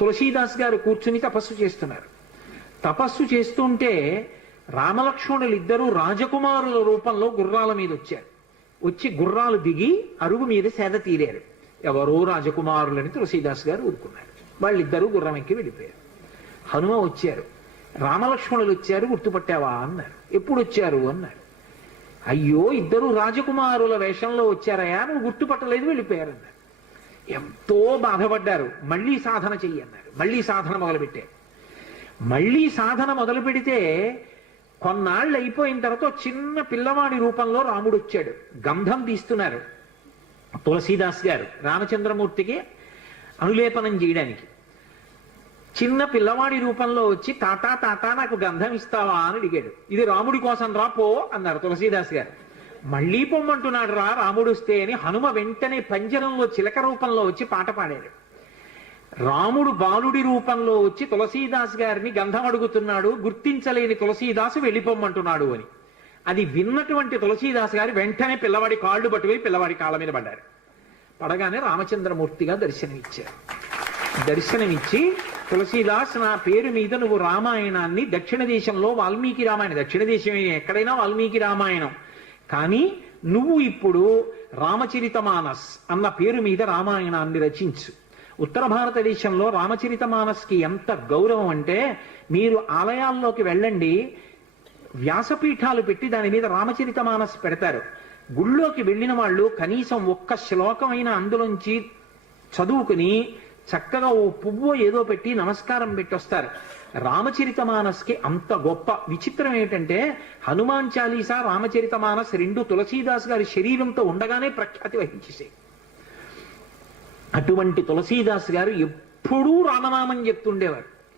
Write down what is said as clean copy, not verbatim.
తులసీదాస్ గారు కూర్చుని తపస్సు చేస్తున్నారు. తపస్సు చేస్తుంటే రామలక్ష్మణులు ఇద్దరూ రాజకుమారుల రూపంలో గుర్రాల మీద వచ్చారు. వచ్చి గుర్రాలు దిగి అరుగు మీద సేద తీరారు. ఎవరో రాజకుమారులని తులసీదాస్ గారు ఊరుకున్నారు. వాళ్ళిద్దరూ గుర్రం ఎక్కి వెళ్ళిపోయారు. హనుమ వచ్చారు. రామలక్ష్మణులు వచ్చారు, గుర్తుపట్టావా అన్నారు. ఎప్పుడు వచ్చారు అన్నారు. అయ్యో, ఇద్దరు రాజకుమారుల వేషంలో వచ్చారయా, నువ్వు గుర్తుపట్టలేదు, వెళ్ళిపోయారన్నారు. ఎంతో బాధపడ్డారు. మళ్ళీ సాధన చెయ్యన్నారు. మళ్ళీ సాధన మొదలుపెట్టారు. మళ్ళీ సాధన మొదలు పెడితే కొన్నాళ్ళు అయిపోయిన తర్వాత చిన్న పిల్లవాడి రూపంలో రాముడు వచ్చాడు. గంధం తీస్తున్నారు తులసీదాస్ గారు రామచంద్రమూర్తికి అనులేపనం చేయడానికి. చిన్న పిల్లవాడి రూపంలో వచ్చి తాతా తాతా నాకు గంధం ఇస్తావా అని అడిగాడు. ఇది రాముడి కోసం రా, పో అన్నారు తులసీదాస్ గారు. మళ్ళీ పొమ్మంటున్నాడు రా రాముడు వస్తే అని హనుమ వెంటనే పంజరంలో చిలక రూపంలో వచ్చి పాట పాడాడు. రాముడు బాలుడి రూపంలో వచ్చి తులసీదాస్ గారిని గంధం అడుగుతున్నాడు. గుర్తించలేని తులసీదాసు వెళ్ళిపోమ్మంటున్నాడు అని. అది విన్నటువంటి తులసీదాస్ గారు వెంటనే పిల్లవాడి కాళ్ళు పట్టుకుని పిల్లవాడి కాళ్ళ మీద పడ్డారు. పడగానే రామచంద్రమూర్తిగా దర్శనమిచ్చారు. దర్శనమిచ్చి, తులసీదాస్, నా పేరు మీద నువ్వు రామాయణాన్ని, దక్షిణ దేశంలో వాల్మీకి రామాయణం, దక్షిణ దేశం ఎక్కడైనా వాల్మీకి రామాయణం, కానీ నువ్వు ఇప్పుడు రామచరితమానస్ అన్న పేరు మీద రామాయణాన్ని రచించు. ఉత్తర భారతదేశంలో రామచరితమానస్కి ఎంత గౌరవం అంటే, మీరు ఆలయాల్లోకి వెళ్ళండి, వ్యాసపీఠాలు పెట్టి దాని మీద రామచరితమానస్ పెడతారు. గుళ్ళోకి వెళ్ళిన వాళ్ళు కనీసం ఒక్క శ్లోకమైన అందులోంచి చదువుకుని చక్కగా ఓ పువ్వు ఏదో పెట్టి నమస్కారం పెట్టొస్తారు. రామచరితమానస్కి అంత గొప్ప. విచిత్రం ఏంటంటే హనుమాన్ చాలీసా, రామచరితమానస్ రెండు తులసీదాస్ గారి శరీరంతో ఉండగానే ప్రఖ్యాతి వహించేసాయి. అటువంటి తులసీదాస్ గారు ఎప్పుడూ రామనామం చెప్తుండేవారు.